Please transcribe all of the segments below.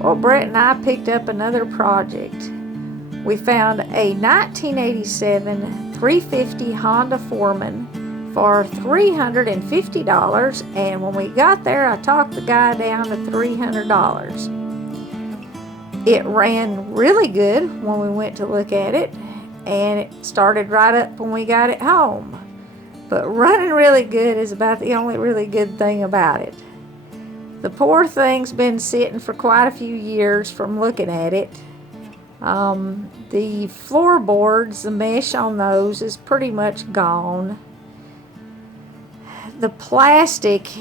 Well, Brett and I picked up another project. We found a 1987 350 Honda Foreman for $350, and when we got there, I talked the guy down to $300. It ran really good when we went to look at it, and it started right up when we got it home. But running really good is about the only really good thing about it. The poor thing's been sitting for quite a few years from looking at it. The floorboards, the mesh on those is pretty much gone. The plastic,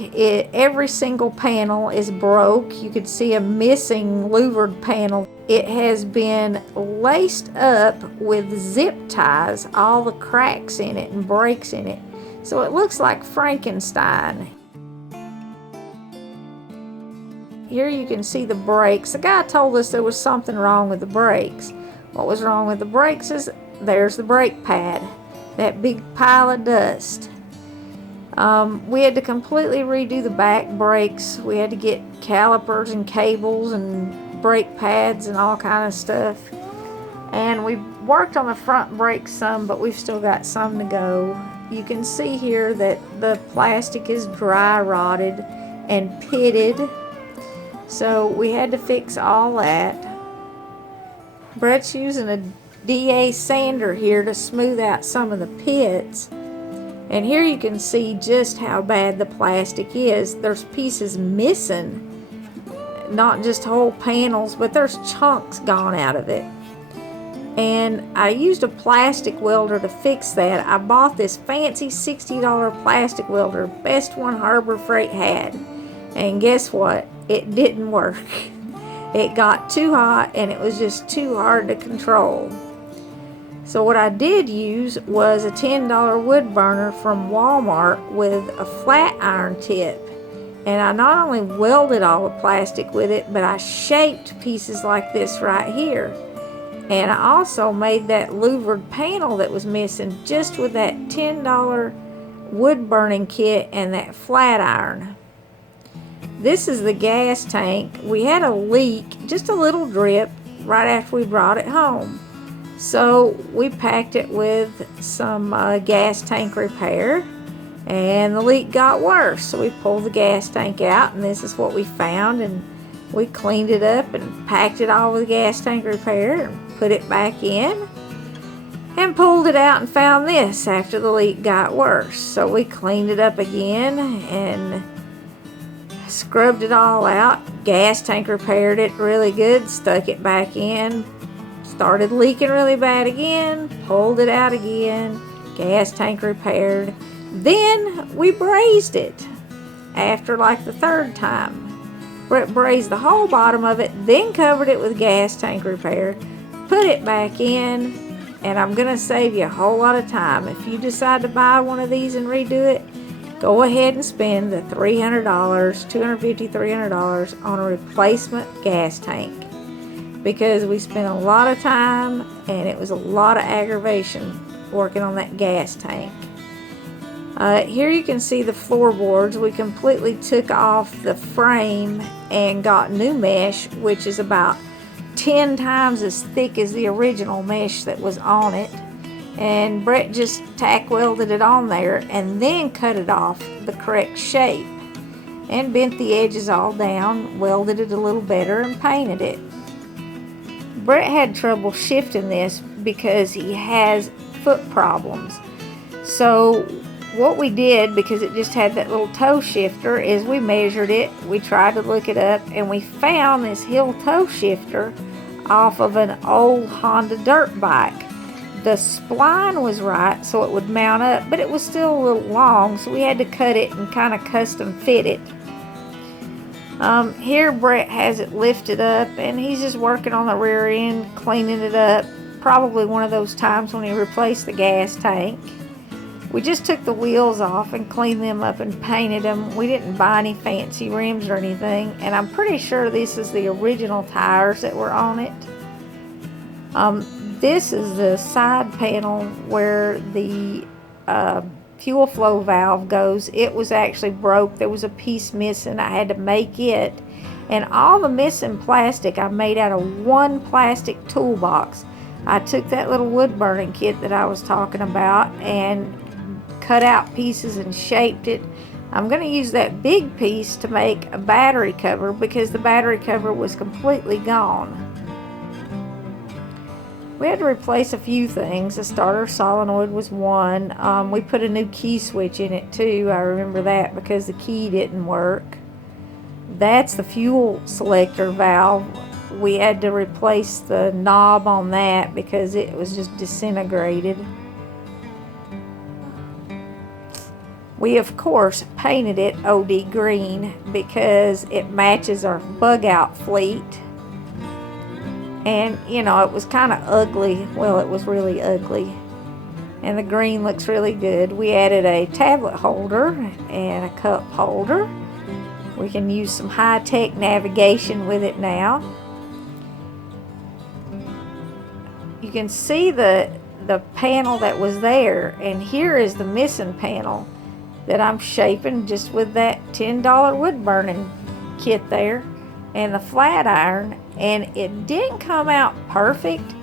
every single panel is broke. You could see a missing louvered panel. It has been laced up with zip ties, all the cracks in it and breaks in it. So it looks like Frankenstein. Here you can see the brakes. The guy told us there was something wrong with the brakes. What was wrong with the brakes is there's the brake pad, that big pile of dust. We had to completely redo the back brakes. We had to get calipers and cables and brake pads and all kind of stuff. And we worked on the front brakes some, but we've still got some to go. You can see here that the plastic is dry rotted and pitted. So we had to fix all that. Brett's using a DA sander here to smooth out some of the pits. And here you can see just how bad the plastic is. There's pieces missing. Not just whole panels, but there's chunks gone out of it. And I used a plastic welder to fix that. I bought this fancy $60 plastic welder, best one Harbor Freight had. And guess what? It didn't work. It got too hot and it was just too hard to control. So what I did use was a $10 wood burner from Walmart with a flat iron tip. And I not only welded all the plastic with it, but I shaped pieces like this right here. And I also made that louvered panel that was missing just with that $10 wood burning kit and that flat iron. This is the gas tank. We had a leak, just a little drip, right after we brought it home. So we packed it with some gas tank repair, and the leak got worse. So we pulled the gas tank out, and this is what we found, and we cleaned it up and packed it all with gas tank repair and put it back in and pulled it out and found this after the leak got worse. So we cleaned it up again and scrubbed it all out, gas tank repaired it really good, stuck it back in, started leaking really bad again, pulled it out again, gas tank repaired. Then we brazed it after like the third time. Brett brazed the whole bottom of it, then covered it with gas tank repair, put it back in, and I'm going to save you a whole lot of time. If you decide to buy one of these and redo it, go ahead and spend the $300, $250, $300 on a replacement gas tank, because we spent a lot of time and it was a lot of aggravation working on that gas tank. Here you can see the floorboards. We completely took off the frame and got new mesh, which is about 10 times as thick as the original mesh that was on it. And Brett just tack welded it on there and then cut it off the correct shape and bent the edges all down, welded it a little better, and painted it. Brett had trouble shifting this because he has foot problems. So what we did, because it just had that little toe shifter, is we measured it, we tried to look it up, and we found this heel toe shifter off of an old Honda dirt bike. The spline was right so it would mount up, but it was still a little long, so we had to cut it and kind of custom fit it. Here Brett has it lifted up and he's just working on the rear end, cleaning it up. Probably one of those times when he replaced the gas tank. We just took the wheels off and cleaned them up and painted them. We didn't buy any fancy rims or anything, and I'm pretty sure this is the original tires that were on it. This is the side panel where the fuel flow valve goes. It was actually broke. There was a piece missing. I had to make it, And all the missing plastic I made out of one plastic toolbox. I took that little wood burning kit that I was talking about and cut out pieces and shaped it. I'm going to use that big piece to make a battery cover because the battery cover was completely gone. We had to replace a few things. The starter solenoid was one. We put a new key switch in it too. I remember that because the key didn't work. That's the fuel selector valve. We had to replace the knob on that because it was just disintegrated. We of course painted it OD green because it matches our bug out fleet. And you know, it was kind of ugly. Well, it was really ugly. And the green looks really good. We added a tablet holder and a cup holder. We can use some high-tech navigation with it now. You can see the panel that was there, and here is the missing panel that I'm shaping just with that $10 wood burning kit there and the flat iron. And it didn't come out perfect,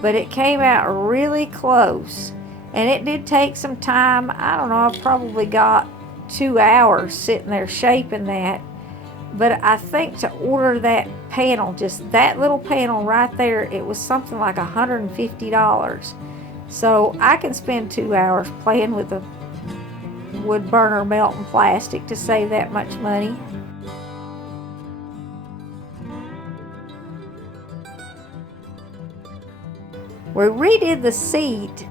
but it came out really close. And it did take some time. I don't know, I probably got 2 hours sitting there shaping that. But I think to order that panel, just that little panel right there, it was something like $150. So I can spend 2 hours playing with the wood burner melting plastic to save that much money. We redid the seat.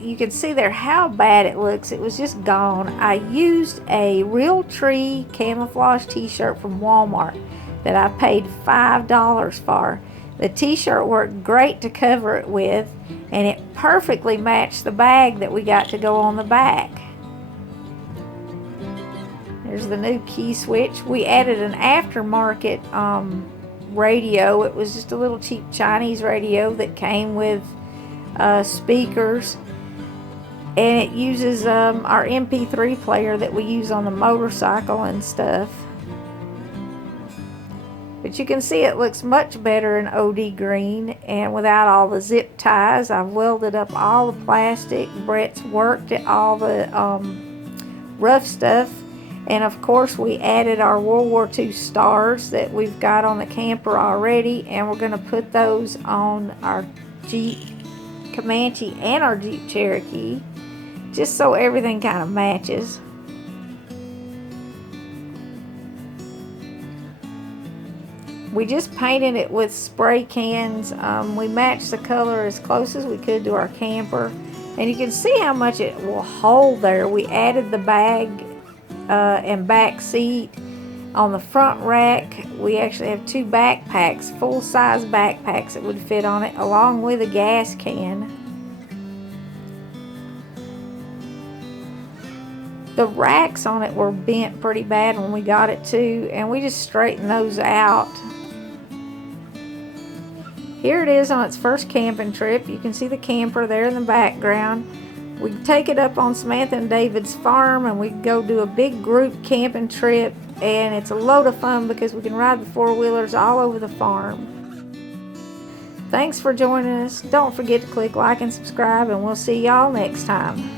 You can see there how bad it looks. It was just gone. I used a Real Tree camouflage t-shirt from Walmart that I paid $5 for. The t-shirt worked great to cover it with, and it perfectly matched the bag that we got to go on the back. There's the new key switch. We added an aftermarket radio. It was just a little cheap Chinese radio that came with speakers. And it uses our MP3 player that we use on the motorcycle and stuff. But you can see it looks much better in OD green and without all the zip ties. I've welded up all the plastic. Bret's worked at all the rough stuff. And of course we added our World War II stars that we've got on the camper already. And we're going to put those on our Jeep Comanche and our Jeep Cherokee, just so everything kind of matches. We just painted it with spray cans. We matched the color as close as we could to our camper, and you can see how much it will hold there. We added the bag and back seat. On the front rack, we actually have 2 backpacks, full-size backpacks that would fit on it, along with a gas can. The racks on it were bent pretty bad when we got it too, and we just straightened those out. Here it is on its first camping trip. You can see the camper there in the background. We take it up on Samantha and David's farm, and we go do a big group camping trip, and it's a load of fun because we can ride the four-wheelers all over the farm. Thanks for joining us. Don't forget to click like and subscribe, and we'll see y'all next time.